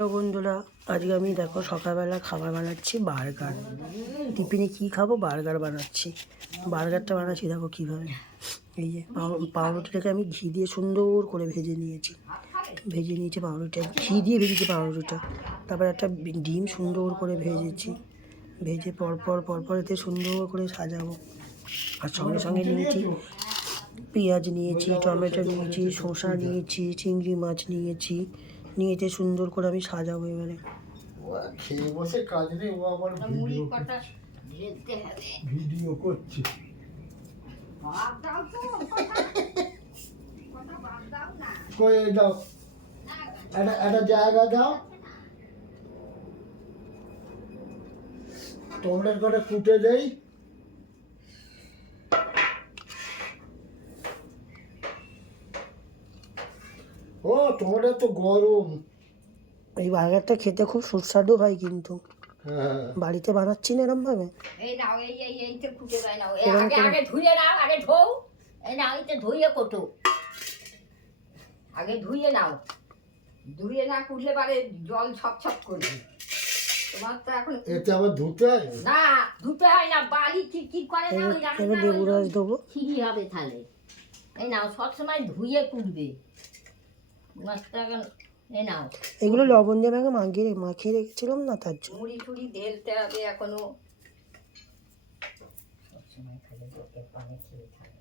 Hello বন্ধুরা, আজকে আমি দেখো সকালবেলা খাবার বানাচ্ছি বার্গার। টিফিনে কী খাবো? বার্গার বানাচ্ছি। বার্গারটা বানাচ্ছি দেখো কীভাবে। এই যে পাউরুটিটাকে আমি ঘি দিয়ে সুন্দর করে ভেজে নিয়েছি পাউরুটিটা, ঘি দিয়ে ভেজেছি পাউরুটিটা। তারপর একটা ডিম সুন্দর করে ভেজেছি, ভেজে পরপর এতে সুন্দর করে সাজাবো। আর সঙ্গে সঙ্গে নিয়েছি পেঁয়াজ নিয়েছি, টমেটো নিয়েছি, শসা নিয়েছি, চিংড়ি মাছ নিয়েছি, নিয়ে এতে সুন্দর করে আমি সাজাবো। এবারে খেয়ে বসে কাজ নেই, ও আবার ভিডিও করছে। কই দাও, একটা জায়গা দাও, টমেটোর কটা কুটে দেই। ও টমেটো তো গরম। এই বার্গারটা খেতে খুব সুস্বাদু হয়, কিন্তু বাড়িতে বানাচ্ছি না এরকম ভাবে। এই নাও, এই তো খুঁজে দেয় নাও, আগে ধুয়ে নাও, আগে ধোও। এই নাও, এইটা ধুয়ে কোটো, আগে ধুয়ে নাও। ধুয়ে না কুটলে পারে জল ছপ করবে। তোমার তো এখন এতে আবার ধুতে হয় না, ধুতে হয় না, বালি কি করে না, ওই এবার লেবু রস দেবো, ছিড়ি হবে তাহলে। এই নাও, সবসময় ধুয়ে কুটবে মাছটা। এখন এই নাও, এগুলো লবণ দিয়ে আমাকে মাখিয়ে রেখেছিলাম না, তার জন্য। মুড়ি টুড়ি ঢেলতে হবে এখনো। সবসময় খালি লোকের পানি খেয়ে থাকে।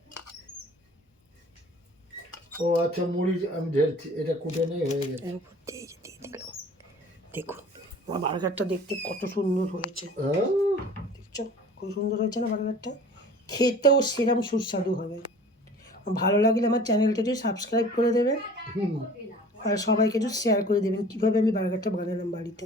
ও আচ্ছা, মুড়ি আমি ঢেলছি, এটা কুটে নেই, হয়ে গেছে। এর উপর দিয়ে দিলাম। দেখুন আমার বার্গারটা দেখতে কত সুন্দর হয়েছে, দেখছো? খুব সুন্দর হয়েছে না বার্গারটা? খেতেও সেরকম সুস্বাদু হবে। ভালো লাগলে আমার চ্যানেলটা একটু সাবস্ক্রাইব করে দেবেন, আর সবাইকে একটু শেয়ার করে দেবেন কীভাবে আমি বার্গারটা বানালাম বাড়িতে।